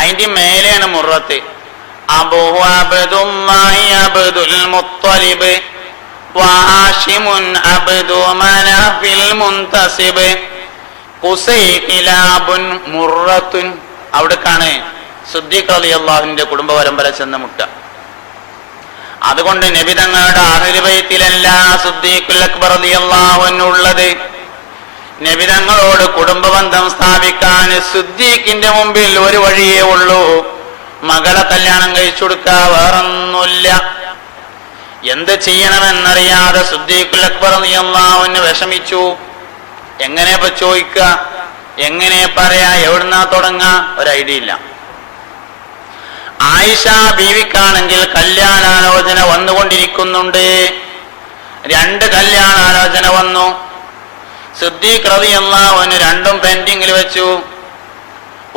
അതിന്റെ മേലെയാണ് മുറത്ത്. അബൂഹു അബ്ദുല്ലാഹി അബ്ദുൽ മുത്തലിബ് വഹാശിമുൻ അബ്ദു മനാഫിൽ മുൻതസിബ് ഖുസൈ കിലാബുൻ മുറത്തുൻ. അവിടേക്കാണ് സിദ്ദീഖ് റളിയല്ലാഹുവിന്റെ കുടുംബ പരമ്പര ചെന്ന് മുട്ട. അതുകൊണ്ട് നബി തങ്ങളുടെ അഹ്ലു ബൈത്തിലല്ല സിദ്ദീഖുൽ അക്ബർ റളിയല്ലാഹു അൻഹു ഉള്ളത്. നബി തങ്ങളോട് കുടുംബബന്ധം സ്ഥാപിക്കാൻ സിദ്ദീഖിന്റെ മുമ്പിൽ ഒരു വഴിയേ ഉള്ളൂ, മകളെ കല്യാണം കഴിച്ചു കൊടുക്കുക, വേറൊന്നുമില്ല. എന്ത് ചെയ്യണമെന്നറിയാതെ സിദ്ദീഖുൽ അക്ബർ റളിയല്ലാഹു അൻഹു വിഷമിച്ചു. എങ്ങനെ ഇപ്പൊ ചോദിക്കുക, എങ്ങനെ പറയാ, എവിടുന്നാ തുടങ്ങാ, ഒരു ഐഡിയ ഇല്ല. ആയിഷ ബീവിക്കാണെങ്കിൽ കല്യാണാലോചന വന്നുകൊണ്ടിരിക്കുന്നുണ്ട്. 2 കല്യാണാലോചന വന്നു. സിദ്ദീഖ് റളിയല്ലാഹു അൻഹു 2ഉം പെൻഡിങ്ങിൽ വെച്ചു.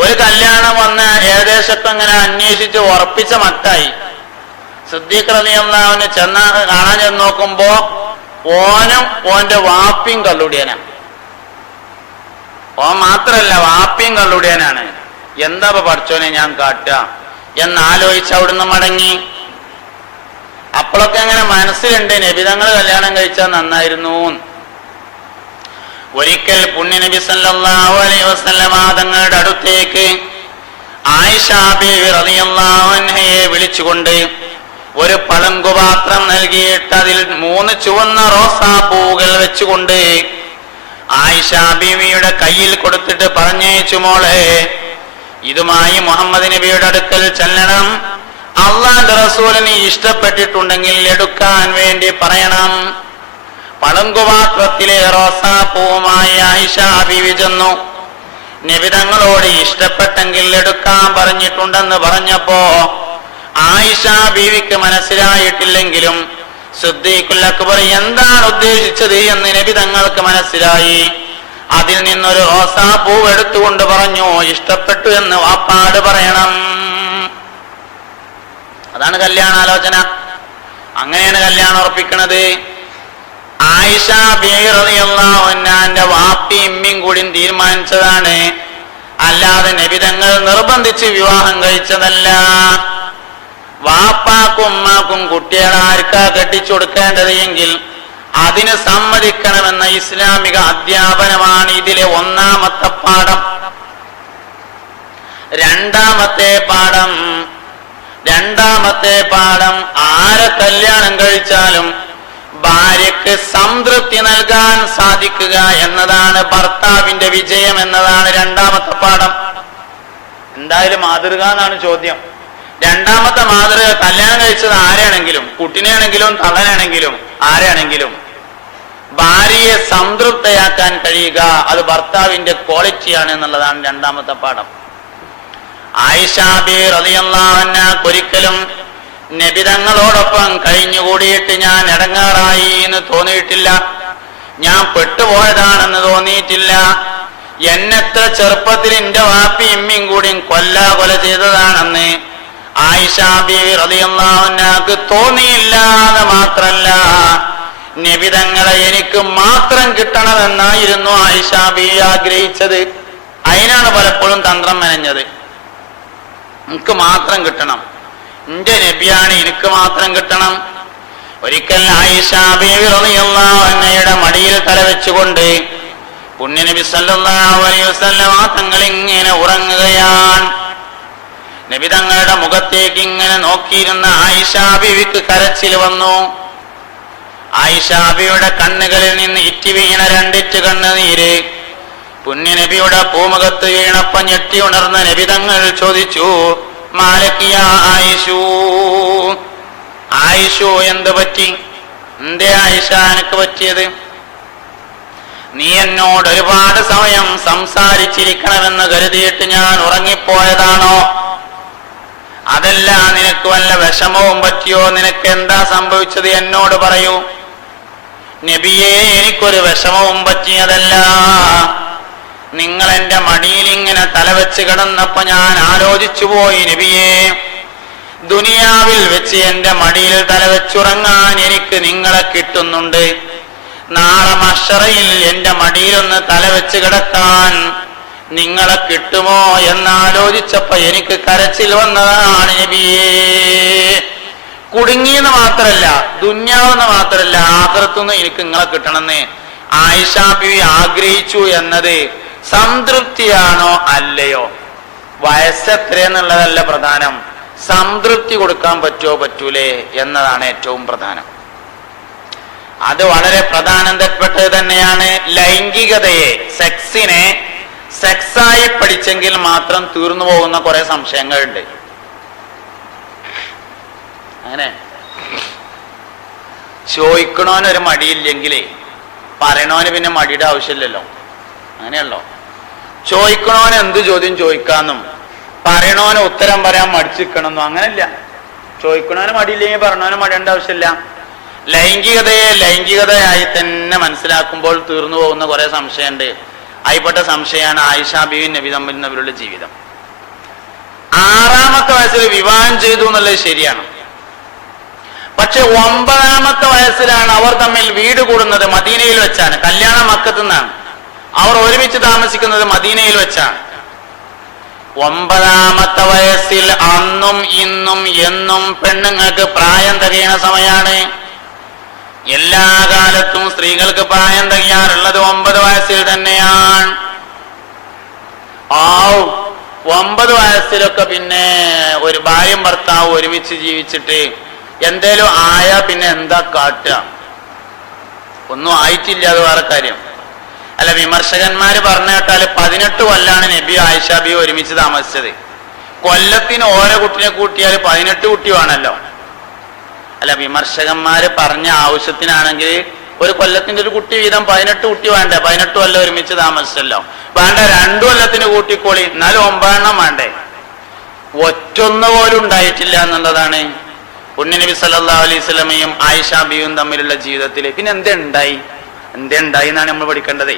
ഒരു കല്യാണം വന്ന് ഏകദേശമൊക്കെ ഇങ്ങനെ അന്വേഷിച്ച് ഉറപ്പിച്ച മട്ടായി. സിദ്ദീഖ് റളിയല്ലാഹു അൻഹു കാണാൻ ചെന്ന് നോക്കുമ്പോ ഓനും ഓന്റെ വാപ്പിയും കള്ളുടിയനാ. ഓൻ മാത്രല്ല വാപ്പിയും കള്ളുടിയനാണ്. എന്താ പഠിച്ചോനെ ഞാൻ കാട്ടുക എന്നാലോചിച്ച് അവിടുന്ന് മടങ്ങി. അപ്പോഴൊക്കെ അങ്ങനെ മനസ്സിലുണ്ട് നബിതങ്ങൾ കല്യാണം കഴിച്ചാൽ നന്നായിരുന്നു. ഒരിക്കൽ പുണ്യ നബി സല്ലല്ലാഹു അലൈഹി വസല്ലമ തങ്ങളുടെ അടുത്തേക്ക് ആയിഷ ബീവി റളിയല്ലാഹു അൻഹയെ വിളിച്ചുകൊണ്ട് ഒരു പളങ്കുപാത്രം നൽകിയിട്ട് അതിൽ 3 ചുവന്ന റോസാപ്പൂകൾ വെച്ചുകൊണ്ട് ആയിഷ ബീവിയുടെ കയ്യിൽ കൊടുത്തിട്ട് പറഞ്ഞയച്ചു, മോളെ ഇതുമായി മുഹമ്മദ് നബിയുടെ അടുക്കൽ ചെല്ലണം. അള്ളാന്റെ റസൂലിന് ഇഷ്ടപ്പെട്ടിട്ടുണ്ടെങ്കിൽ എടുക്കാൻ വേണ്ടി പറയണം. പളങ്കുപാത്രത്തിലെ റോസാപ്പൂവുമായി ആയിഷ ബീവി ചെന്നു. നബി തങ്ങളോട് ഇഷ്ടപ്പെട്ടെങ്കിൽ എടുക്കാൻ പറഞ്ഞിട്ടുണ്ടെന്ന് പറഞ്ഞപ്പോ ആയിഷ ബീവിക്ക് മനസ്സിലായിട്ടില്ലെങ്കിലും സിദ്ദീഖുൽ അക്ബർ എന്താണ് ഉദ്ദേശിച്ചത് എന്ന് നബി തങ്ങൾക്ക് മനസ്സിലായി. അതിൽ നിന്നൊരു റോസാപ്പൂ എടുത്തുകൊണ്ട് പറഞ്ഞു, ഇഷ്ടപ്പെട്ടു എന്ന് വാപ്പാട് പറയണം. അതാണ് കല്യാണാലോചന. അങ്ങനെയാണ് കല്യാണം ഉറപ്പിക്കുന്നത്. ആയിഷ ബീവി റളിയല്ലാഹു അൻഹാന്റെ വാപ്പി ഇമ്മിയും കൂടി തീരുമാനിച്ചതാണ്, അല്ലാതെ നബി തങ്ങൾ നിർബന്ധിച്ച് വിവാഹം കഴിച്ചതല്ല. വാപ്പാക്കും ഉമ്മാക്കും കുട്ടികളെ ആർക്കാ കെട്ടിച്ചു കൊടുക്കേണ്ടത് എങ്കിൽ അതിന് സമ്മതിക്കണമെന്ന ഇസ്ലാമിക അധ്യാപനമാണ് ഇതിലെ 1ാമത്തെ പാഠം. 2ാമത്തെ പാഠം ആരെ കല്യാണം കഴിച്ചാലും ഭാര്യക്ക് സംതൃപ്തി നൽകാൻ സാധിക്കുക എന്നതാണ് ഭർത്താവിന്റെ വിജയം എന്നതാണ് 2ാമത്തെ പാഠം. എന്തായാലും മാതൃക എന്നാണ് ചോദ്യം. 2ാമത്തെ മാതൃക കല്യാണം കഴിച്ചത് ആരെയാണെങ്കിലും, കുട്ടിനെയാണെങ്കിലും തള്ളനാണെങ്കിലും ആരെയാണെങ്കിലും ഭാര്യയെ സംതൃപ്തയാക്കാൻ കഴിയുക, അത് ഭർത്താവിന്റെ ക്വാളിറ്റിയാണ് എന്നുള്ളതാണ് 2ാമത്തെ പാഠം. ആയിഷ ബീവി റളിയല്ലാഹു അൻഹ ഒരിക്കലും നബി തങ്ങളോടൊപ്പം കഴിഞ്ഞുകൂടിയിട്ട് ഞാൻ ഇടങ്ങാറായി എന്ന് തോന്നിയിട്ടില്ല, ഞാൻ പെട്ടുപോയതാണെന്ന് തോന്നിയിട്ടില്ല. എന്നെത്ര ചെറുപ്പത്തിൽ എന്റെ വാപ്പി ഇമ്മിയും കൂടി കൊല ചെയ്തതാണെന്ന് ആയിഷ ബീവി റളിയല്ലാഹു അൻഹക്ക് തോന്നിയില്ലാതെ മാത്രല്ല, നബി തങ്ങളെ എനിക്ക് മാത്രം കിട്ടണമെന്നായിരുന്നു ആയിഷ ബീവി ആഗ്രഹിച്ചത്. അതിനാണ് പലപ്പോഴും തന്ത്രം മെനഞ്ഞത്. എനിക്ക് മാത്രം കിട്ടണം, എന്റെ നബിയാണ്, എനിക്ക് മാത്രം കിട്ടണം. ഒരിക്കൽ ആയിഷ ബീവി റളിയല്ലാഹു അൻഹയുടെ മടിയിൽ തലവെച്ചുകൊണ്ട് പുണ്യ നബി സല്ലല്ലാഹു അലൈഹി വസല്ലം തങ്ങൾ ഇങ്ങനെ ഉറങ്ങുകയാണ്. നബി തങ്ങളുടെ മുഖത്തേക്ക് ഇങ്ങനെ നോക്കിയിരുന്ന ആയിഷ ബീവിക്ക് കരച്ചിൽ വന്നു. ആയിഷ ബീവിയുടെ കണ്ണുകളിൽ നിന്ന് ഇറ്റി വീണ 2 കണ്ണുനീര് പുണ്യ നബിയുടെ പൂമുഖത്ത് വീണപ്പ ഞെട്ടി ഉണർന്ന നബി തങ്ങൾ ചോദിച്ചു, മാലക്കിയ ആയിഷു, ആയിഷു എന്ത് പറ്റി? എന്തേ ആയിഷ എനിക്ക് പറ്റിയത്? നീ എന്നോട് ഒരുപാട് സമയം സംസാരിച്ചിരിക്കണമെന്ന് കരുതിയിട്ട് ഞാൻ ഉറങ്ങിപ്പോയതാണോ? അതല്ല, നിനക്ക് വല്ല വിഷമവും പറ്റിയോ? നിനക്ക് എന്താ സംഭവിച്ചത് എന്നോട് പറയൂ. നബിയേ, എനിക്കൊരു വിഷമവും പറ്റിയതല്ല. നിങ്ങൾ എന്റെ മടിയിൽ ഇങ്ങനെ തലവെച്ച് കിടന്നപ്പോ ഞാൻ ആലോചിച്ചു പോയി, നബിയേ, ദുനിയാവിൽ വെച്ച് എന്റെ മടിയിൽ തലവെച്ചുറങ്ങാൻ എനിക്ക് നിങ്ങളെ കിട്ടുന്നുണ്ട്. നാളെ മഹ്ശറയിൽ എന്റെ മടിയിലൊന്ന് തലവെച്ച് കിടക്കാൻ നിങ്ങളെ കിട്ടുമോ എന്നാലോചിച്ചപ്പോ എനിക്ക് കരച്ചിൽ വന്നതാണ് നബിയേ. കുടുങ്ങിയെന്ന് മാത്രല്ല, ദുന്യാവെന്ന് മാത്രല്ല, ആഖിറത്തുനിന്ന് എനിക്ക് നിങ്ങളെ കിട്ടണമെന്ന് ആയിഷ ബീവി ആഗ്രഹിച്ചു എന്നത് സംതൃപ്തിയാണോ അല്ലയോ? വയസ്സെത്രയെന്നുള്ളതല്ല പ്രധാനം, സംതൃപ്തി കൊടുക്കാൻ പറ്റുമോ പറ്റൂലേ എന്നതാണ് ഏറ്റവും പ്രധാനം. അത് വളരെ പ്രധാനപ്പെട്ടത് തന്നെയാണ്. ലൈംഗികതയെ, സെക്സിനെ സെക്സായി പഠിച്ചെങ്കിൽ മാത്രം തീർന്നു പോകുന്ന കുറെ സംശയങ്ങളുണ്ട്. അങ്ങനെ ചോദിക്കണോനൊരു മടിയില്ലെങ്കിലേ പറയണോന് പിന്നെ മടിയുടെ ആവശ്യമില്ലല്ലോ. അങ്ങനെയല്ലോ, ചോദിക്കണോന് എന്ത് ചോദ്യം ചോദിക്കാന്നും പറയണോന് ഉത്തരം പറയാൻ മടിച്ചിരിക്കണമെന്നും അങ്ങനെയല്ല. ചോദിക്കണോന് മടിയില്ലെങ്കിൽ പറയണോന് മടിയേണ്ട ആവശ്യമില്ല. ലൈംഗികതയെ ലൈംഗികതയായി തന്നെ മനസ്സിലാക്കുമ്പോൾ തീർന്നു പോകുന്ന കുറെ സംശയമുണ്ട്. ആയിപ്പെട്ട സംശയമാണ് ആയിഷ ബീവി നബി തമ്മിലുള്ള ജീവിതം. 6-ാമത്തെ വയസ്സിൽ വിവാഹം ചെയ്തു എന്നുള്ളത് ശരിയാണ്. പക്ഷെ 9-ാമത്തെ വയസ്സിലാണ് അവർ തമ്മിൽ വീട് കൂടുന്നത്. മദീനയിൽ വെച്ചാണ്. കല്യാണം മക്കത്ത് നിന്നാണ്. അവർ ഒരുമിച്ച് താമസിക്കുന്നത് മദീനയിൽ വെച്ചാണ്. 9-ാമത്തെ വയസ്സിൽ അന്നും ഇന്നും എന്നും പെണ്ണുങ്ങൾക്ക് പ്രായം തികയണ സമയമാണ്. എല്ലാ കാലത്തും സ്ത്രീകൾക്ക് പ്രായം തികയാറുള്ളത് 9 വയസ്സിൽ തന്നെയാണ്. 9 വയസ്സിലൊക്കെ പിന്നെ ഒരു ഭാര്യയും ഭർത്താവ് ഒരുമിച്ച് ജീവിച്ചിട്ട് എന്തേലും ആയാ പിന്നെ എന്താ കാട്ടുക? ഒന്നും ആയിട്ടില്ല, അത് വേറെ കാര്യം. അല്ല, വിമർശകന്മാര് പറഞ്ഞു കേട്ടാൽ 18 കൊല്ലാണ് നബി ആയിഷ ബീവി ഒരുമിച്ച് താമസിച്ചത്. കൊല്ലത്തിന് ഓരോ കുട്ടിനെ കൂട്ടിയാൽ 18 കുട്ടി വേണമല്ലോ. അല്ല, വിമർശകന്മാര് പറഞ്ഞ ആവശ്യത്തിനാണെങ്കിൽ ഒരു കൊല്ലത്തിന്റെ ഒരു കുട്ടി വീതം 18 കുട്ടി വേണ്ടേ? 18 കൊല്ലം ഒരുമിച്ച് താമസിച്ചല്ലോ. വേണ്ട, 2 കൊല്ലത്തിന് കൂട്ടിക്കോളി, എന്നാലും 9 എണ്ണം വേണ്ടേ? ഒറ്റൊന്നു പോലും ഉണ്ടായിട്ടില്ല എന്നുള്ളതാണ് പുണ്യനബി സല്ലല്ലാഹു അലൈഹി വസല്ലമയും ആയിഷ ബീവിയും തമ്മിലുള്ള ജീവിതത്തിൽ. പിന്നെ എന്തുണ്ടായി എന്നാണ് നമ്മൾ പഠിക്കേണ്ടത്.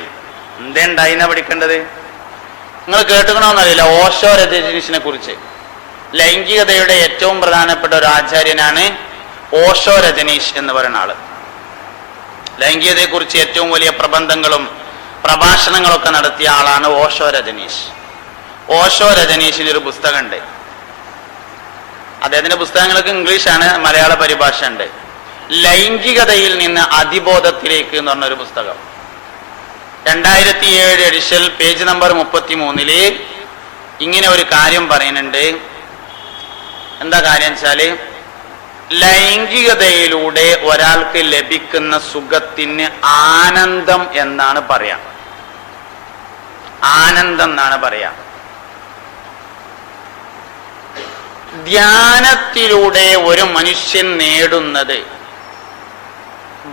എന്തേണ്ടായി എന്നാ പഠിക്കേണ്ടത്? നിങ്ങൾ കേട്ടുക്കണമെന്നറിയില്ല, ഓഷോ രജനീഷിനെ കുറിച്ച്. ലൈംഗികതയുടെ ഏറ്റവും പ്രധാനപ്പെട്ട ഒരു ആചാര്യനാണ് ഓഷോ രജനീഷ് എന്ന് പറയുന്ന ആള്. ലൈംഗികതയെ കുറിച്ച് ഏറ്റവും വലിയ പ്രബന്ധങ്ങളും പ്രഭാഷണങ്ങളൊക്കെ നടത്തിയ ആളാണ് ഓഷോ രജനീഷ്. ഓഷോ രജനീഷിന് ഒരു പുസ്തകമുണ്ട്. അദ്ദേഹത്തിന്റെ പുസ്തകങ്ങൾക്ക് ഇംഗ്ലീഷാണ്, മലയാള പരിഭാഷ ഉണ്ട്. ലൈംഗികതയിൽ നിന്ന് അതിബോധത്തിലേക്ക് എന്ന് പറഞ്ഞൊരു പുസ്തകം. 2007 എഡിഷൻ, പേജ് നമ്പർ 33 ഇങ്ങനെ ഒരു കാര്യം പറയുന്നുണ്ട്. എന്താ കാര്യം വെച്ചാല്, ലൈംഗികതയിലൂടെ ഒരാൾക്ക് ലഭിക്കുന്ന സുഖത്തിന് ആനന്ദം എന്നാണ് പറയാ. ആനന്ദം എന്നാണ് പറയാ. ധ്യാനത്തിലൂടെ ഒരു മനുഷ്യൻ നേടുന്നത്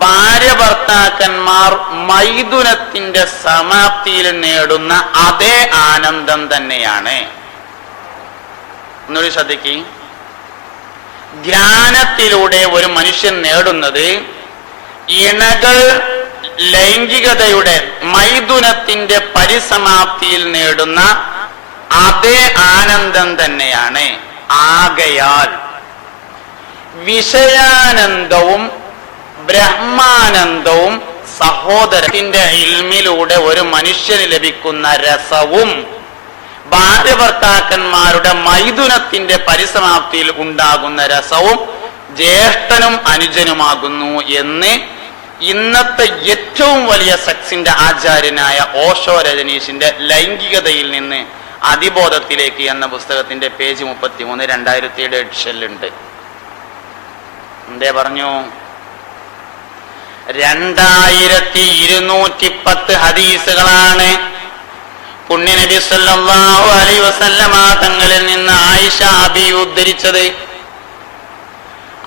ഭാര്യ ഭർത്താക്കന്മാർ മൈഥുനത്തിന്റെ സമാപ്തിയിൽ നേടുന്ന അതേ ആനന്ദം തന്നെയാണ്. ഒന്നുകൂടി ശ്രദ്ധിക്ക്. ധ്യാനത്തിലൂടെ ഒരു മനുഷ്യൻ നേടുന്നത് ഇണകൾ ലൈംഗികതയുടെ മൈഥുനത്തിന്റെ പരിസമാപ്തിയിൽ നേടുന്ന അതേ ആനന്ദം തന്നെയാണ്. ആകയാൽ വിഷയാനന്ദവും ബ്രഹ്മാനന്ദവും സഹോദരത്തിന്റെ ഇൽമിലൂടെ ഒരു മനുഷ്യന് ലഭിക്കുന്ന രസവും ഭാര്യ ഭർത്താക്കന്മാരുടെ മൈഥുനത്തിന്റെ പരിസമാപ്തിയിൽ ഉണ്ടാകുന്ന രസവും ജ്യേഷ്ഠനും അനുജനുമാകുന്നു എന്ന് ഇന്നത്തെ ഏറ്റവും വലിയ സെക്സിന്റെ ആചാര്യനായ ഓഷോ രജനീഷിന്റെ ലൈംഗികതയിൽ നിന്ന് അതിബോധത്തിലേക്ക് എന്ന പുസ്തകത്തിന്റെ പേജ് 33 2007 എഡിഷനിലുണ്ട്. എന്തേ പറഞ്ഞു? 2210 ഹദീസുകളാണ് പുണ്യനബി സല്ലല്ലാഹു അലൈഹി വസല്ലമ തങ്ങളിൽ നിന്ന് ആയിഷ ബീവി ഉദ്ധരിച്ചത്.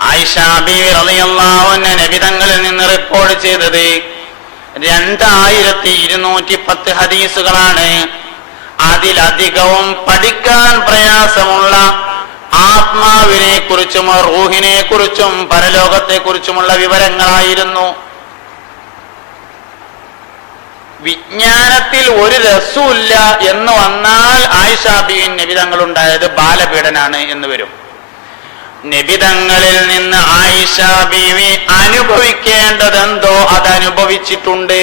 ആയിഷ ബീവി റളിയല്ലാഹു അൻഹ നബി തങ്ങളിൽ നിന്ന് റിപ്പോർട്ട് ചെയ്തത് 2210 ഹദീസുകളാണ്. അതിലധികവും പഠിക്കാൻ പ്രയാസമുള്ള ആത്മാവിനെ കുറിച്ചും റൂഹിനെ കുറിച്ചും പരലോകത്തെ കുറിച്ചുമുള്ള വിവരങ്ങളായിരുന്നു. വിജ്ഞാനത്തിൽ ഒരു രസമില്ല എന്ന് വന്നാൽ ആയിഷ ബീവി നബിതങ്ങൾ ഉണ്ടായത് ബാലപീഡനാണ് എന്ന് വരും. നബിതങ്ങളിൽ നിന്ന് ആയിഷ ബീവി അനുഭവിക്കേണ്ടതെന്തോ അതനുഭവിച്ചിട്ടുണ്ട്.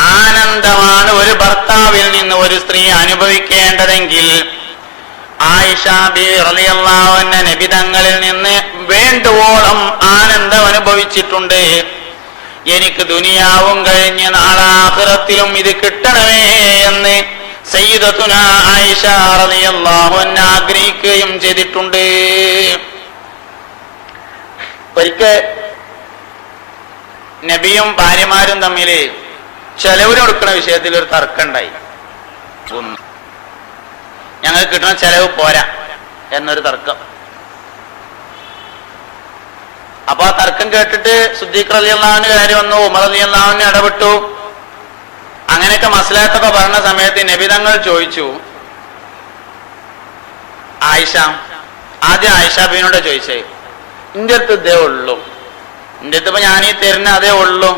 ആനന്ദമാണ് ഒരു ഭർത്താവിൽ നിന്ന് ഒരു സ്ത്രീ അനുഭവിക്കേണ്ടതെങ്കിൽ ആയിഷ ബീവി റളിയല്ലാഹു അൻഹ നബി തങ്ങളിൽ നിന്ന് വേണ്ടുവോളം ആനന്ദം അനുഭവിച്ചിട്ടുണ്ട്. എനിക്ക് ദുനിയാവും കഴിഞ്ഞ് നാളെ ആഖിറത്തിലും ഇത് കിട്ടണമേ എന്ന് സയ്യിദത്തുന ആയിഷ റളിയല്ലാഹു അൻഹ ആഗ്രഹിക്കുകയും ചെയ്തിട്ടുണ്ട്. ഒരിക്കൽ നബിയും ഭാര്യമാരും തമ്മിൽ ചെലവിന് കൊടുക്കുന്ന വിഷയത്തിൽ ഒരു തർക്കമുണ്ടായി. ഞങ്ങൾക്ക് കിട്ടുന്ന ചെലവ് പോരാ എന്നൊരു തർക്കം. അപ്പൊ ആ തർക്കം കേട്ടിട്ട് സിദ്ദീഖ് റളിയല്ലാഹുവിന്റെ കാര്യം വന്നു, ഉമർ റളിയല്ലാഹുവിന് ഇടപെട്ടു. അങ്ങനെയൊക്കെ മസ്ലഹത്തൊക്കെ പറഞ്ഞ സമയത്ത് നബി തങ്ങൾ ചോദിച്ചു, ആദ്യം ആയിഷ ബീവിനോട് ചോദിച്ചേ, എൻ്റെ അടുത്ത് ഇതേ ഉള്ളൂ, എൻ്റെ അടുത്ത് ഇപ്പൊ ഞാനീ തരുന്ന അതേ ഉള്ളൂ,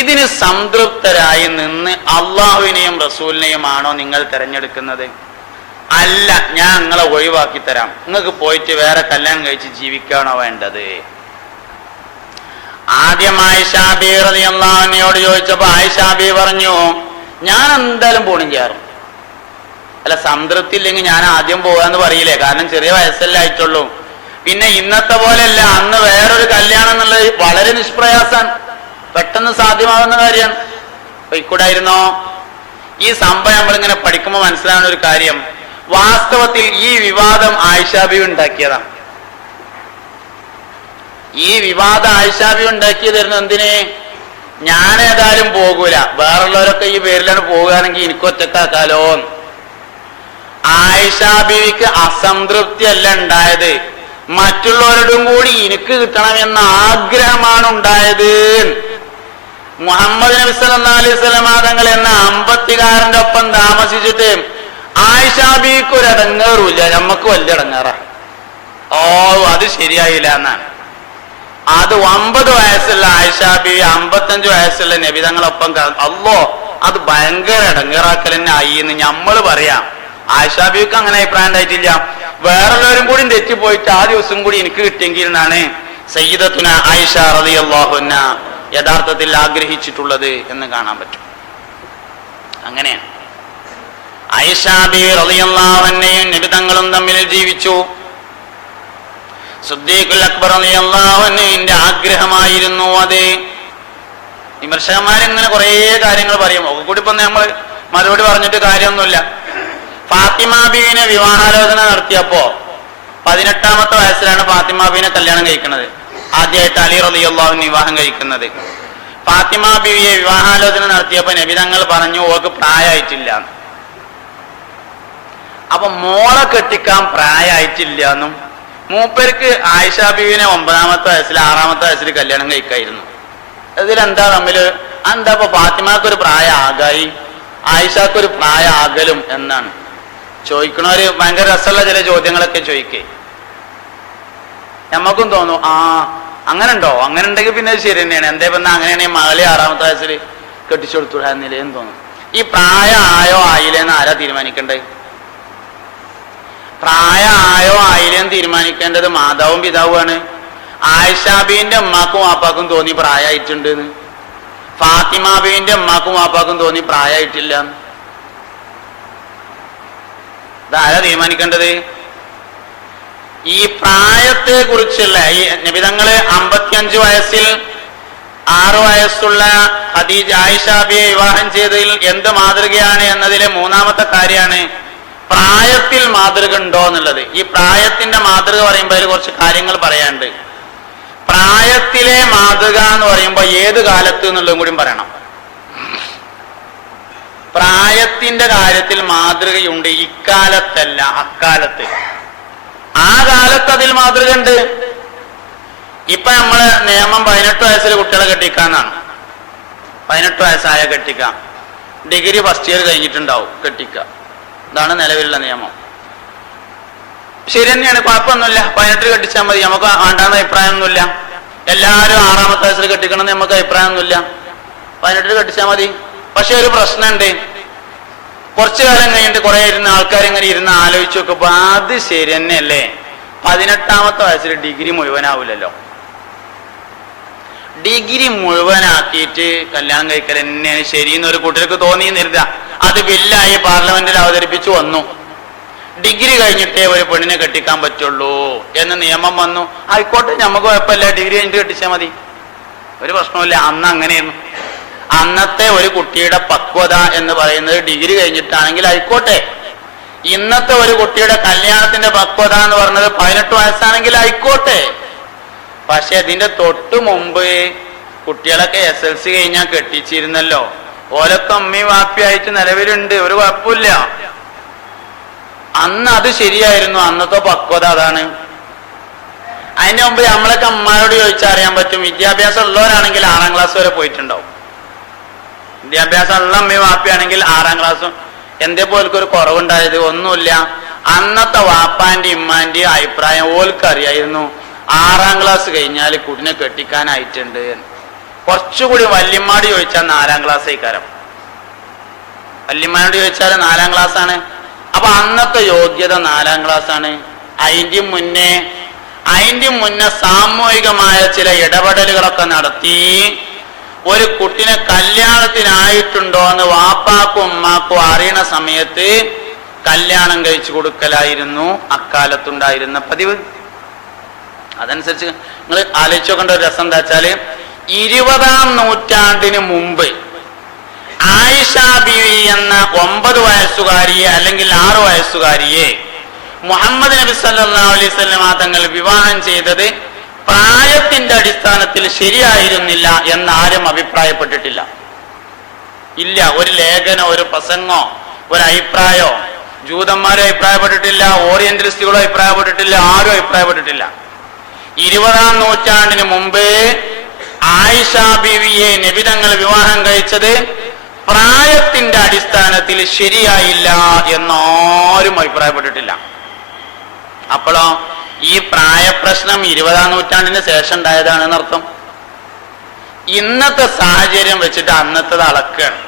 ഇതിന് സംതൃപ്തരായി നിന്ന് അള്ളാഹുവിനെയും റസൂലിനെയും ആണോ നിങ്ങൾ തിരഞ്ഞെടുക്കുന്നത്? അല്ല, ഞാൻ നിങ്ങളെ ഒഴിവാക്കി തരാം, നിങ്ങൾക്ക് പോയിട്ട് വേറെ കല്യാണം കഴിച്ച് ജീവിക്കാണോ വേണ്ടത്? ആദ്യം ആയിഷ ബീവി റളിയല്ലാഹു അൻഹയോട് ചോദിച്ചപ്പോ ആയിഷ ബീവി പറഞ്ഞു, ഞാൻ എന്തായാലും പോണും ചെയ്യാറും. അല്ല, സംതൃപ്തി ഇല്ലെങ്കിൽ ഞാൻ ആദ്യം പോകാന്ന് പറയില്ലേ, കാരണം ചെറിയ വയസ്സല്ലേ ആയിട്ടുള്ളൂ. പിന്നെ ഇന്നത്തെ പോലെയല്ല, അന്ന് വേറൊരു കല്യാണം എന്നുള്ളത് വളരെ നിഷ്പ്രയാസാണ്, പെട്ടെന്ന് സാധ്യമാകുന്ന കാര്യമാണ്. പോയിക്കൂടായിരുന്നോ? ഈ സംഭവം നമ്മളിങ്ങനെ പഠിക്കുമ്പോൾ മനസ്സിലാവുന്ന ഒരു കാര്യം, വാസ്തവത്തിൽ ഈ വിവാദം ആയിഷ ബീവി ഉണ്ടാക്കിയതാണ്. ഈ വിവാദം ആയിഷ ബീവി ഉണ്ടാക്കിയതായിരുന്നു. എന്തിന്? ഞാൻ ഏതായാലും പോകൂല, വേറുള്ളവരൊക്കെ ഈ പേരിലാണ് പോകുകയാണെങ്കിൽ എനിക്ക് ഒറ്റക്കാക്കാലോ. ആയിഷ ബീവിക്ക് അസംതൃപ്തി അല്ല ഉണ്ടായത്, മറ്റുള്ളവരോടും കൂടി എനിക്ക് കിട്ടണമെന്ന ആഗ്രഹമാണ് ഉണ്ടായത്. മുഹമ്മദ് നബി സല്ലല്ലാഹു അലൈഹി വസല്ലം തങ്ങൾ എന്ന അമ്പത്തികാരന്റെ ഒപ്പം താമസിച്ചിട്ട് ആയിഷ ബീവിക്ക് ഒരു ഇടങ്ങേറുമില്ല, നമുക്ക് വലിയ ഇടങ്ങേറാ. ഓ, അത് ശരിയായില്ല എന്നാണ്. അത് 9 വയസ്സുള്ള ആയിഷ ബീവി 55 വയസ്സുള്ള നബി തങ്ങളൊപ്പം അല്ലോ, അത് ഭയങ്കര ഇടങ്ങേറാക്കൽ തന്നെ ആയി എന്ന് നമ്മൾ പറയാം. ആയിഷ ബീവിക്ക് അങ്ങനെ അഭിപ്രായം ഉണ്ടായിട്ടില്ല. വേറുള്ളവരും കൂടി തെറ്റിപ്പോയിട്ട് ആ ദിവസം കൂടി എനിക്ക് കിട്ടിയെങ്കിൽ എന്നാണ് സയ്യിദത്തുന ആയിഷ റളിയല്ലാഹു അൻഹ യഥാർത്ഥത്തിൽ ആഗ്രഹിച്ചിട്ടുള്ളത് എന്ന് കാണാൻ പറ്റും. അങ്ങനെയാണ് ആയിഷ ബീവി റളിയല്ലാഹു അൻഹയും നബി തങ്ങളും തമ്മിൽ ജീവിച്ചു. സിദ്ദീഖുൽ അക്ബർ റളിയല്ലാഹു അൻഹുവിന്റെ ആഗ്രഹമായിരുന്നു അത്. വിമർശകന്മാരിങ്ങനെ കുറേ കാര്യങ്ങൾ പറയും, ഒക്കെ കൂടി ഇപ്പൊ നമ്മൾ മറുപടി പറഞ്ഞിട്ട് കാര്യമൊന്നുമില്ല. ഫാത്തിമ ബീവിനെ വിവാഹാലോചന നടത്തിയപ്പോ 18ാമത്തെ വയസ്സിലാണ് ഫാത്തിമ ബീവിനെ കല്യാണം കഴിക്കുന്നത്. ആദ്യമായിട്ട് അലി റളിയല്ലാഹു അൻഹു വിവാഹം കഴിക്കുന്നത്. ഫാത്തിമ ബീവിയെ വിവാഹാലോചന നടത്തിയപ്പോ നബി തങ്ങൾ പറഞ്ഞു, ഓക്ക് പ്രായമായിട്ടില്ല. അപ്പൊ മോളെ കെട്ടിക്കാൻ പ്രായമായിട്ടില്ല എന്നും മൂപ്പർക്ക് ആയിഷ ബീവിനെ 9ാമത്തെ വയസ്സിൽ 6ാമത്തെ വയസ്സിൽ കല്യാണം കഴിക്കായിരുന്നു. ഇതിലെന്താ തമ്മില്? എന്താ ഇപ്പൊ ഫാത്തിമക്കൊരു പ്രായം ആകായി, ആയിഷക്കൊരു പ്രായം ആകലും എന്നാണ് ചോദിക്കണവര്. ഭയങ്കര രസമുള്ള ചില ചോദ്യങ്ങളൊക്കെ ചോദിക്കേ, നമുക്കും തോന്നും ആ അങ്ങനെ ഉണ്ടോ, അങ്ങനെ ഉണ്ടെങ്കിൽ പിന്നെ ശരി തന്നെയാണ്. എന്തേ പറഞ്ഞാൽ അങ്ങനെയാണെങ്കിൽ മകളെ 6ാമത്തെ വയസ്സിൽ കെട്ടിച്ചു കൊടുത്തുവിടാന്നില്ലേ എന്ന് തോന്നും. ഈ പ്രായം ആയോ ആയില്ലേന്ന് ആരാ തീരുമാനിക്കണ്ടേ? പ്രായം ആയോ ആയില്ലേന്ന് തീരുമാനിക്കേണ്ടത് മാതാവും പിതാവുമാണ്. ആയിഷ ബീവിന്റെ ഉമ്മാക്കും വാപ്പാക്കും തോന്നി പ്രായമായിട്ടുണ്ട് എന്ന്, ഫാത്തിമ ബീവിന്റെ ഉമ്മാക്കും വാപ്പാക്കും തോന്നി പ്രായമായിട്ടില്ല. ഇതാരാ തീരുമാനിക്കേണ്ടത്? ഈ പ്രായത്തെ കുറിച്ചുള്ള ഈ നബിതങ്ങള് 55 വയസ്സിൽ 6 വയസ്സുള്ള ഖദീജ ആയിഷ ബിയെ വിവാഹം ചെയ്തതിൽ എന്ത് മാതൃകയാണ് എന്നതിലെ 3ാമത്തെ കാര്യമാണ് പ്രായത്തിൽ മാതൃക ഉണ്ടോ എന്നുള്ളത്. ഈ പ്രായത്തിന്റെ മാതൃക പറയുമ്പോൾ അതിൽ കുറച്ച് കാര്യങ്ങൾ പറയാനുണ്ട്. പ്രായത്തിലെ മാതൃക എന്ന് പറയുമ്പോൾ ഏത് കാലത്ത് എന്നുള്ളതും കൂടി പറയണം. പ്രായത്തിന്റെ കാര്യത്തിൽ മാതൃകയുണ്ട്, ഇക്കാലത്തല്ല അക്കാലത്ത്. ആ കാലത്ത് അതിൽ മാതൃക ഉണ്ട്. ഇപ്പൊ നമ്മള് നിയമം 18 വയസ്സിൽ കുട്ടികളെ കെട്ടിക്കാന്നാണ്. 18 വയസ്സായ കെട്ടിക്കാം, ഡിഗ്രി ഫസ്റ്റ് ഇയർ കഴിഞ്ഞിട്ടുണ്ടാവും കെട്ടിക്കുക. ഇതാണ് നിലവിലുള്ള നിയമം. ശരി തന്നെയാണ്, കുഴപ്പമൊന്നുമില്ല. 18 കെട്ടിച്ചാൽ മതി, നമുക്ക് വേണ്ടാന്ന് അഭിപ്രായമൊന്നുമില്ല. എല്ലാവരും 6ാമത്തെ വയസ്സിൽ കെട്ടിക്കണമെന്ന് നമുക്ക് അഭിപ്രായമൊന്നുമില്ല. 18 കെട്ടിച്ചാൽ മതി. പക്ഷെ ഒരു പ്രശ്നമുണ്ട്. കുറച്ചു കാലം കഴിഞ്ഞിട്ട് കുറെ ആൾക്കാരിങ്ങനെ ഇരുന്ന് ആലോചിച്ച് നോക്കുമ്പോ അത് ശരി തന്നെയല്ലേ, 18ാമത്തെ വയസ്സിൽ ഡിഗ്രി മുഴുവനാവില്ലല്ലോ. ഡിഗ്രി മുഴുവനാക്കിയിട്ട് കല്യാണം കഴിക്കൽ തന്നെയാണ് ശരിയെന്ന് ഒരു കൂട്ടർക്ക് തോന്നിയിരുന്നില്ല. അത് ബില്ലായി പാർലമെന്റിൽ അവതരിപ്പിച്ചു വന്നു. ഡിഗ്രി കഴിഞ്ഞിട്ടേ ഒരു പെണ്ണിനെ കെട്ടിക്കാൻ പറ്റുള്ളൂ എന്ന് നിയമം വന്നു. ആയിക്കോട്ടെ, നമുക്ക് കുഴപ്പമില്ല, ഡിഗ്രി കഴിഞ്ഞിട്ട് കെട്ടിച്ചാൽ മതി, ഒരു പ്രശ്നമില്ല. അന്ന് അങ്ങനെയായിരുന്നു. അന്നത്തെ ഒരു കുട്ടിയുടെ പക്വത എന്ന് പറയുന്നത് ഡിഗ്രി കഴിഞ്ഞിട്ടാണെങ്കിൽ ആയിക്കോട്ടെ. ഇന്നത്തെ ഒരു കുട്ടിയുടെ കല്യാണത്തിന്റെ പക്വത എന്ന് പറഞ്ഞത് 18 വയസ്സാണെങ്കിൽ ആയിക്കോട്ടെ. പക്ഷെ ഇതിന്റെ തൊട്ടു മുമ്പ് കുട്ടികളൊക്കെ SLC കഴിഞ്ഞാൽ കെട്ടിച്ചിരുന്നല്ലോ. ഓലൊക്കെ അമ്മയും വാപ്പിയായിട്ട് നിലവിലുണ്ട്, ഒരു കുഴപ്പമില്ല. അന്ന് അത് ശരിയായിരുന്നു, അന്നത്തെ പക്വത അതാണ്. അതിന്റെ മുമ്പ് നമ്മളൊക്കെ അമ്മമാരോട് ചോദിച്ചാൽ അറിയാൻ പറ്റും. വിദ്യാഭ്യാസം ഉള്ളവരാണെങ്കിൽ 6ാം ക്ലാസ് വരെ പോയിട്ടുണ്ടാവും. വിദ്യാഭ്യാസം ഉള്ള അമ്മയും വാപ്പിയാണെങ്കിൽ 6ാം ക്ലാസ്സും. എന്തേ പോൽക്കൊരു കുറവുണ്ടായത്? ഒന്നുമില്ല. അന്നത്തെ വാപ്പാന്റെ ഇമ്മാന്റെയും അഭിപ്രായം ഓൽക്കറിയായിരുന്നു, 6ാം ക്ലാസ് കഴിഞ്ഞാൽ കുട്ടിനെ കെട്ടിക്കാനായിട്ടുണ്ട്. കുറച്ചുകൂടി വല്യമ്മാട് ചോദിച്ചാൽ 4ാം ക്ലാസ് ആയിക്കാരം. വല്യമ്മാനോട് ചോദിച്ചാൽ 4ാം ക്ലാസ് ആണ്. അപ്പൊ അന്നത്തെ യോഗ്യത 4ാം ക്ലാസ് ആണ്. അതിന്റെ മുന്നേ സാമൂഹികമായ ചില ഇടപെടലുകളൊക്കെ നടത്തി ഒരു കുട്ടിനെ കല്യാണത്തിനായിട്ടുണ്ടോ എന്ന് വാപ്പാക്കും ഉമ്മാക്കും അറിയണ സമയത്ത് കല്യാണം കഴിച്ചു കൊടുക്കലായിരുന്നു അക്കാലത്തുണ്ടായിരുന്ന പതിവ്. അതനുസരിച്ച് നിങ്ങൾ ആലോചിച്ച് നോക്കേണ്ട ഒരു രസം എന്താ വെച്ചാല്, 20ാം നൂറ്റാണ്ടിന് മുമ്പ് ആയിഷ ബീവി എന്ന 9 വയസ്സുകാരിയെ അല്ലെങ്കിൽ 6 വയസ്സുകാരിയെ മുഹമ്മദ് നബി സല്ലല്ലാഹു അലൈഹി വസല്ലം തങ്ങൾ വിവാഹം ചെയ്തത് പ്രായത്തിന്റെ അടിസ്ഥാനത്തിൽ ശരിയായിരുന്നില്ല എന്നാരും അഭിപ്രായപ്പെട്ടിട്ടില്ല. ഇല്ല, ഒരു ലേഖനോ ഒരു പ്രസംഗോ ഒരു അഭിപ്രായോ ജൂതന്മാരും അഭിപ്രായപ്പെട്ടിട്ടില്ല, ഓറിയന്റലിസ്റ്റുകളും അഭിപ്രായപ്പെട്ടിട്ടില്ല, ആരും അഭിപ്രായപ്പെട്ടിട്ടില്ല. 20ാം നൂറ്റാണ്ടിന് മുമ്പ് ആയിഷ ബീവിയെ നബി തങ്ങൾ വിവാഹം കഴിച്ചത് പ്രായത്തിന്റെ അടിസ്ഥാനത്തിൽ ശരിയായില്ല എന്നാരും അഭിപ്രായപ്പെട്ടിട്ടില്ല. അപ്പോഴോ ഈ പ്രായപ്രശ്നം 20ാം നൂറ്റാണ്ടിന് ശേഷം ഉണ്ടായതാണെന്ന് അർത്ഥം. ഇന്നത്തെ സാഹചര്യം വെച്ചിട്ട് അന്നത്തത് അളക്കുകയാണ്.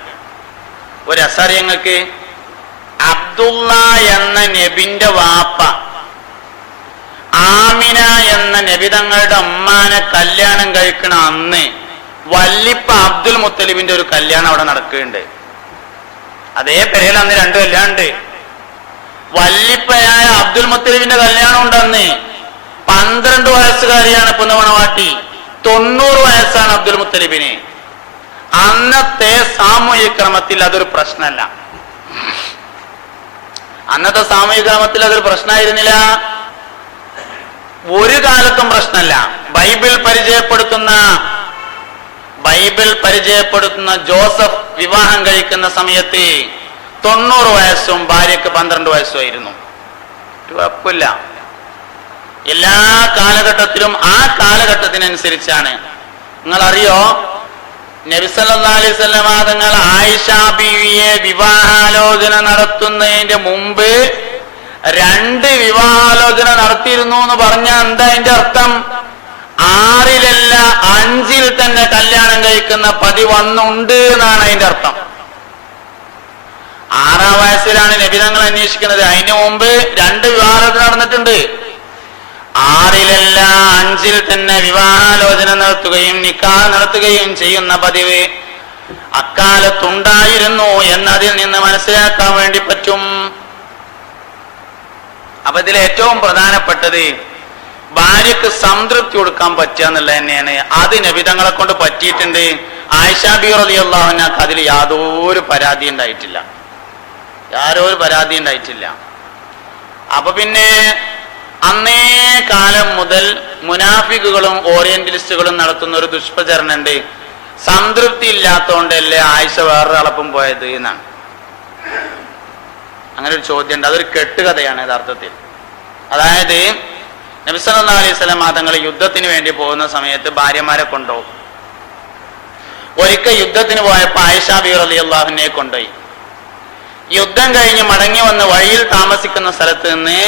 ഒരു രസറിയങ്ങൾക്ക്, അബ്ദുള്ള എന്ന നബിന്റെ വാപ്പ ആമിന എന്ന നബി തങ്ങളുടെ അമ്മാനെ കല്യാണം കഴിക്കണ അന്ന് വല്ലിപ്പ അബ്ദുൽ മുത്തലിബിന്റെ ഒരു കല്യാണം അവിടെ നടക്കുന്നുണ്ട്. അതേ പെരയിൽ അന്ന് 2 കല്യാണം ഉണ്ട്. വല്ലിപ്പയായ അബ്ദുൽ മുത്തലിബിന്റെ കല്യാണം ഉണ്ടെന്ന്. 12 വയസ്സുകാരിയാണ് പുന്നമണവാട്ടി, 90 വയസ്സാണ് അബ്ദുൽ മുത്തലിബിന്. അന്നത്തെ സാമൂഹിക ക്രമത്തിൽ അതൊരു പ്രശ്നമല്ല. അന്നത്തെ സാമൂഹിക ക്രമത്തിൽ അതൊരു പ്രശ്നമായിരുന്നില്ല, ഒരു കാലത്തും പ്രശ്നമല്ല. ബൈബിൾ പരിചയപ്പെടുത്തുന്ന ജോസഫ് വിവാഹം കഴിക്കുന്ന സമയത്ത് 90 വയസ്സും ഭാര്യക്ക് 12 വയസ്സുമായിരുന്നു. കുഴപ്പമില്ല. എല്ലാ കാലഘട്ടത്തിലും ആ കാലഘട്ടത്തിനനുസരിച്ചാണ്. നിങ്ങൾ അറിയോ, നബി സല്ലല്ലാഹു അലൈഹി വസല്ലം തങ്ങൾ ആയിഷ ബീവിയെ വിവാഹാലോചന നടത്തുന്നതിന്റെ മുമ്പ് 2 വിവാഹാലോചന നടത്തിയിരുന്നു എന്ന് പറഞ്ഞാൽ എന്താ അതിന്റെ അർത്ഥം? 6-ലല്ല 5-ൽ തന്നെ കല്യാണം കഴിക്കുന്ന പതിവ് വന്നുണ്ട് എന്നാണ് അതിന്റെ അർത്ഥം. 6ാം വയസ്സിലാണ് നബി തങ്ങൾ അന്വേഷിക്കുന്നത്. അതിന് മുമ്പ് 2 വിവാഹാലോചന നടന്നിട്ടുണ്ട്. 6-ലല്ല 5-ൽ തന്നെ വിവാഹാലോചന നടത്തുകയും നിക്കാഹ് നടത്തുകയും ചെയ്യുന്ന പതിവ് അക്കാലത്തുണ്ടായിരുന്നു എന്നതിൽ നിന്ന് മനസ്സിലാക്കാൻ വേണ്ടി പറ്റും. അപ്പൊ ഇതിൽ ഏറ്റവും പ്രധാനപ്പെട്ടത് ഭാര്യക്ക് സംതൃപ്തി കൊടുക്കാൻ പറ്റുക എന്നുള്ളത് തന്നെയാണ്. അത് നബി തങ്ങളെ കൊണ്ട് പറ്റിയിട്ടുണ്ട്. ആയിഷ ബി റളിയല്ലാഹു അൻഹക്ക് അതിൽ യാതൊരു പരാതി ഉണ്ടായിട്ടില്ല. അപ്പൊ പിന്നെ അന്നേ കാലം മുതൽ മുനാഫിക്കുകളും ഓറിയന്റലിസ്റ്റുകളും നടത്തുന്ന ഒരു ദുഷ്പ്രചരണമുണ്ട്. സംതൃപ്തി ഇല്ലാത്തതുകൊണ്ടല്ലേ ആയിഷ വേറൊരാളൊപ്പം പോയത് എന്നാണ്. അങ്ങനെ ഒരു ചോദ്യം ഉണ്ട്. അതൊരു കെട്ടുകഥയാണ് യഥാർത്ഥത്തിൽ. അതായത് നബി സല്ലല്ലാഹു അലൈഹി വസല്ലം തങ്ങൾ യുദ്ധത്തിന് വേണ്ടി പോകുന്ന സമയത്ത് ഭാര്യമാരെ കൊണ്ടുപോകും. ഒരിക്കൽ യുദ്ധത്തിന് പോയപ്പോൾ ആയിഷ ബി റളിയല്ലാഹു അൻഹയെ കൊണ്ടുപോയി. യുദ്ധം കഴിഞ്ഞ് മടങ്ങി വന്ന് വഴിയിൽ താമസിക്കുന്ന സ്ഥലത്ത് നിന്ന്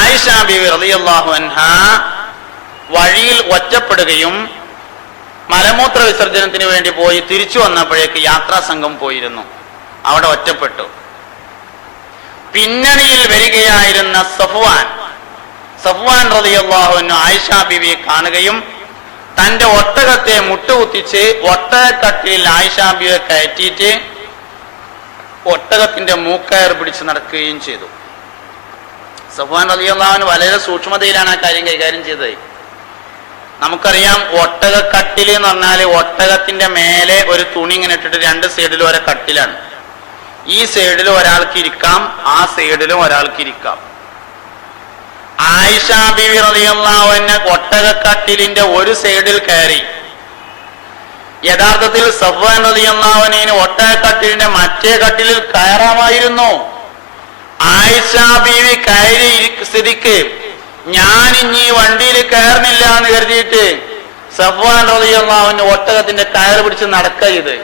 ആയിഷ ബി റളിയല്ലാഹു അൻഹ വഴിയിൽ ഒറ്റപ്പെടുകയും മലമൂത്ര വിസർജനത്തിന് വേണ്ടി പോയി തിരിച്ചു വന്നപ്പോഴേക്ക് യാത്രാ സംഘം പോയിരുന്നു. അവിടെ ഒറ്റപ്പെട്ടു. പിന്നണിയിൽ വരികയായിരുന്ന സഫ്വാൻ റളിയല്ലാഹു അൻഹു ആയിഷ ബീവിയെ കാണുകയും തന്റെ ഒട്ടകത്തെ മുട്ടുകുത്തിച്ച് ഒട്ടകക്കട്ടിലിൽ ആയിഷ ബീവിയെ കയറ്റിയിട്ട് ഒട്ടകത്തിന്റെ മൂക്കയർ പിടിച്ച് നടക്കുകയും ചെയ്തു. സഫ്വാൻ റളിയല്ലാഹു അൻഹു വളരെ സൂക്ഷ്മതയിലാണ് ആ കാര്യം കൈകാര്യം ചെയ്തത്. നമുക്കറിയാം, ഒട്ടകക്കട്ടിൽ എന്ന് പറഞ്ഞാൽ ഒട്ടകത്തിന്റെ മേലെ ഒരു തുണി ഇങ്ങനെ ഇട്ടിട്ട് രണ്ട് സൈഡിലും ഒരേ കട്ടിലാണ്. ഈ സൈഡിലും ഒരാൾക്ക് ഇരിക്കാം, ആ സൈഡിലും ഒരാൾക്ക് ഇരിക്കാം. ആയിഷ ബീവി റളിയല്ലാഹു അൻഹ ഒട്ടകക്കട്ടിലിന്റെ ഒരു സൈഡിൽ കയറി. യഥാർത്ഥത്തിൽ സഫ്വാൻ റളിയല്ലാഹു അൻഹുവിന് ഒട്ടകക്കട്ടിലിന്റെ മറ്റേ കട്ടിലിൽ കയറാമായിരുന്നു. ആയിഷ ബീവി കയറി സ്ഥിതിക്ക് ഞാൻ ഇനി വണ്ടിയിൽ കയറുന്നില്ല എന്ന് കരുതിയിട്ട് സഫ്വാൻ റളിയല്ലാഹു അൻഹു ഒട്ടകത്തിന്റെ കയറ് പിടിച്ച് നടക്കുക ചെയ്ത്.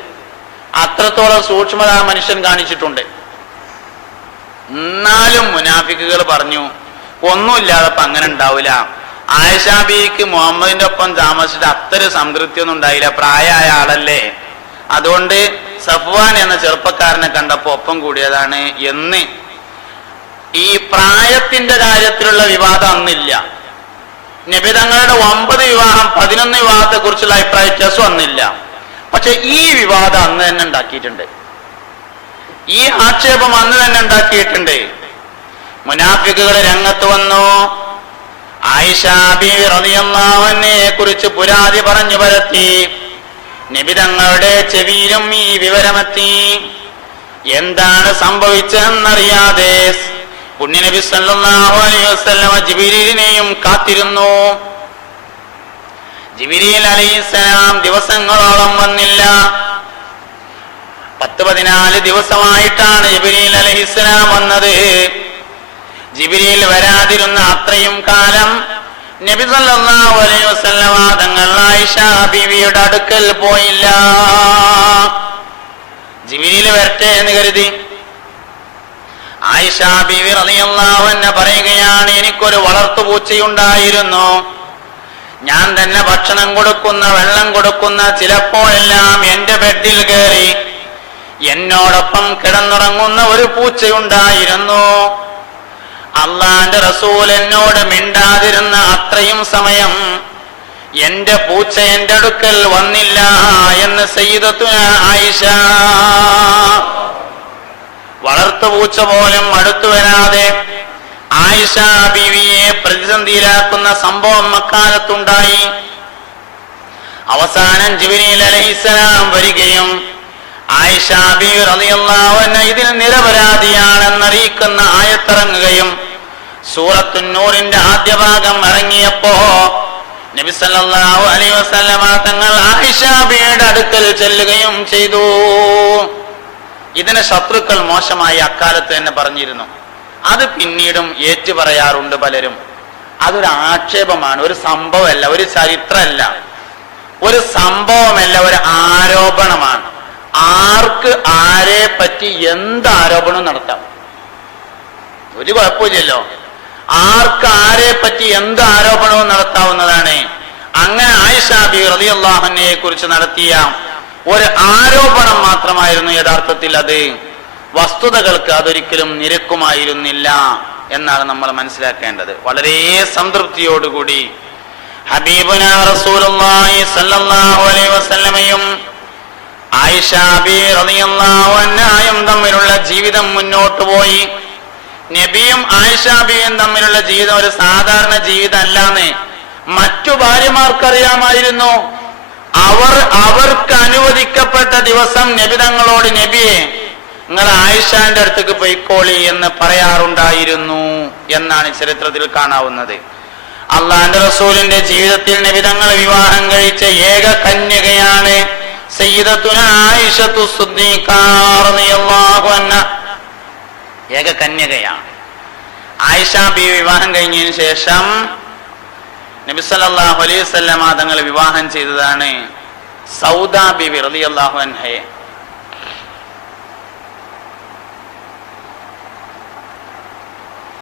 അത്രത്തോളം സൂക്ഷ്മത ആ മനുഷ്യൻ കാണിച്ചിട്ടുണ്ട്. എന്നാലും മുനാഫിക്കുകൾ പറഞ്ഞു, ഒന്നുമില്ലാതെ ഇപ്പൊ അങ്ങനെ ഉണ്ടാവില്ല. ആയിഷ ബീവിക്ക് മുഹമ്മദിന്റെ ഒപ്പം താമസിച്ചിട്ട് അത്ര സംതൃപ്തിയൊന്നും ഉണ്ടായില്ല, പ്രായമായ ആളല്ലേ, അതുകൊണ്ട് സഫ്വാൻ എന്ന ചെറുപ്പക്കാരനെ കണ്ടപ്പോ ഒപ്പം കൂടിയതാണ് എന്ന്. ഈ പ്രായത്തിന്റെ കാര്യത്തിലുള്ള വിവാദം അന്നില്ല. നബി തങ്ങളുടെ 9 വിവാഹം 11 വിവാഹത്തെ കുറിച്ചുള്ള അഭിപ്രായ വ്യത്യാസം അന്നില്ല. പക്ഷെ ഈ വിവാദം അന്ന് തന്നെ ഉണ്ടാക്കിയിട്ടുണ്ട്, ഈ ആക്ഷേപം അന്ന് തന്നെ ഉണ്ടാക്കിയിട്ടുണ്ട്. മുനാഫിക്കുകൾ രംഗത്ത് വന്നു. ആയിഷ ബീവി റളിയല്ലാഹു അൻഹയെ കുറിച്ച് പുരാതി പറഞ്ഞു പരത്തി. നബി തങ്ങളുടെ ചെവിയിലും ഈ വിവരമെത്തി. എന്താണ് സംഭവിച്ചതെന്നറിയാതെ പുണ്യനബി സല്ലല്ലാഹു അലൈഹി വസല്ലമ ജിബ്രീലിനെയും കാത്തിരുന്നു. ജിബ്രീൽ അലൈഹിസ്സലാം ദിവസങ്ങളോളം വന്നില്ല. 10-14 ദിവസമായിട്ടാണ് ജിബ്രീൽ അലൈഹിസ്സലാം വന്നത്. ജിബ്രീൽ വരാതിരുന്ന അത്രയും കാലം നബി സല്ലല്ലാഹു അലൈഹി വസല്ലമ തങ്ങൾ ആയിഷ ബീവിയുടെ അടുക്കൽ പോയില്ല. ജിബ്രീൽ വരട്ടെ എന്ന് കരുതി. ആയിഷ ബീവി റളിയല്ലാഹു അൻഹ പറയുകയാണ്, എനിക്കൊരു വളർത്തുപൂച്ചയുണ്ടായിരുന്നു. ഞാൻ തന്നെ ഭക്ഷണം കൊടുക്കുന്ന, വെള്ളം കൊടുക്കുന്ന, ചിലപ്പോഴെല്ലാം എന്റെ ബെഡിൽ കയറി എന്നോടൊപ്പം കിടന്നുറങ്ങുന്ന ഒരു പൂച്ചയുണ്ടായിരുന്നു. അള്ളാന്റെ റസൂൽ എന്നോട് മിണ്ടാതിരുന്ന അത്രയും സമയം എന്റെ പൂച്ച എന്റെ അടുക്കൽ വന്നില്ല എന്ന് സയ്യിദത്തുന ആയിഷ. വളർത്തുപൂച്ച പോലും അടുത്തു വരാതെ ആയിഷ ബീവിയെ പ്രതിസന്ധിയിലാക്കുന്ന സംഭവം അക്കാലത്തുണ്ടായി. അവസാനം ജിബ്രീൽ അലൈഹിസ്സലാം വരികയും ആയിഷ ബീവി റളിയല്ലാഹു അൻഹ ഇതിൽ നിരപരാധിയാണെന്നറിയിക്കുന്ന ആയത്തിറങ്ങുകയും സൂറത്തുൻ നൂറിന്റെ ആദ്യ ഭാഗം ഇറങ്ങിയപ്പോ നബി സല്ലല്ലാഹു അലൈഹി വസല്ലമ തങ്ങൾ ആയിഷ ബീവിയുടെ അടുക്കൽ ചെല്ലുകയും ചെയ്തു. ഇതിനെ ശത്രുക്കൾ മോശമായി അക്കാലത്ത് തന്നെ പറഞ്ഞിരുന്നു. അത് പിന്നീടും ഏറ്റു പറയാറുണ്ട് പലരും. അതൊരു ആക്ഷേപമാണ്, ഒരു സംഭവമല്ല, ഒരു ചരിത്രമല്ല, ഒരു സംഭവമല്ല, ഒരു ആരോപണമാണ്. ആർക്ക് ആരെ പറ്റി എന്ത് ആരോപണം നടത്താം, ഒരു കുഴപ്പമില്ലല്ലോ. ആർക്ക് ആരെ പറ്റി എന്ത് ആരോപണവും നടത്താവുന്നതാണ്. അങ്ങനെ ആയിഷ ബീവി റളിയല്ലാഹു അൻഹയെ കുറിച്ച് നടത്തിയ ഒരു ആരോപണം മാത്രമായിരുന്നു യഥാർത്ഥത്തിൽ അത്. വസ്തുതകൾക്ക് അതൊരിക്കലും നിരക്കുമായിരുന്നില്ല എന്നാണ് നമ്മൾ മനസ്സിലാക്കേണ്ടത്. വളരെ സംതൃപ്തിയോടുകൂടി ഹബീബുന റസൂലുള്ളാഹി സ്വല്ലല്ലാഹു അലൈഹി വസല്ലമയും ആയിഷ ബീവി റളിയല്ലാഹു അൻഹയും തമ്മിലുള്ള ജീവിതം മുന്നോട്ട് പോയി. നബിയും ആയിഷ ബീവിയും തമ്മിലുള്ള ജീവിതം ഒരു സാധാരണ ജീവിതമല്ലാന്ന് മറ്റു ഭാര്യമാർക്കറിയാമായിരുന്നു. അവർക്ക് അനുവദിക്കപ്പെട്ട ദിവസം നബി തങ്ങളോട്, നബിയെ നിങ്ങൾ ആയിഷാന്റെ അടുത്തേക്ക് പോയിക്കോളി എന്ന് പറയാറുണ്ടായിരുന്നു എന്നാണ് ചരിത്രത്തിൽ കാണാവുന്നത്. അള്ളാന്റെ റസൂലിന്റെ ജീവിതത്തിൽ നബി തങ്ങൾ വിവാഹം കഴിച്ച ഏക കന്യകയാണ് സയ്യിദത്തുന ആയിഷത്തു സിദ്ദീഖ റളിയല്ലാഹു അൻഹ. ഏക കന്യകയാണ്. ആയിഷ ബീവി വിവാഹം കഴിഞ്ഞതിന് ശേഷം നബി സല്ലല്ലാഹു അലൈഹി വസല്ലമ തങ്ങൾ വിവാഹം ചെയ്തതാണ് സൗദ ബീവി റളിയല്ലാഹു അൻഹയെ.